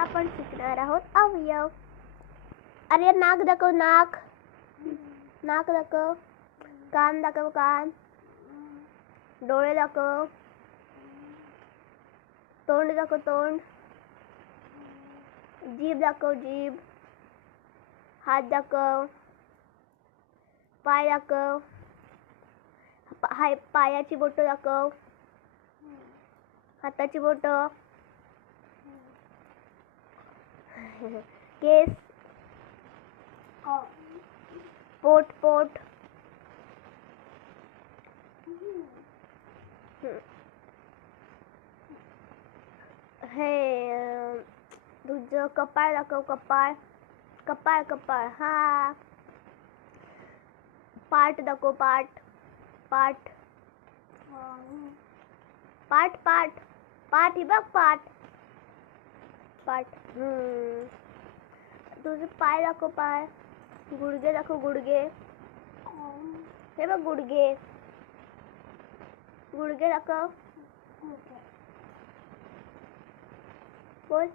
आपण शिकणार आहोत अवयव. अरे नाक दाखव, नाक. नाक दाखव. कान दाखव, कान. डोळे दाखव. तोंड दाखव, तोंड. जीभ दाखव, जीभ. हात दाखव. पाय दाखव. पायाची बोटं दाखव. हाताची बोटं. केस. पोट, पोट. हे तुझं कपाळ दाखव, कपाळ. कपाळ, कपाळ. हा. पाठ दाखव, पाठ. पाठ. पाठ, पाठ. पाठ ही बघ, पाठ. पाठ. तुझे पाय दाखव, पाय. गुडघे दाखव, गुडघे. हे बघ गुडघे. गुडघे दाखव. बोल.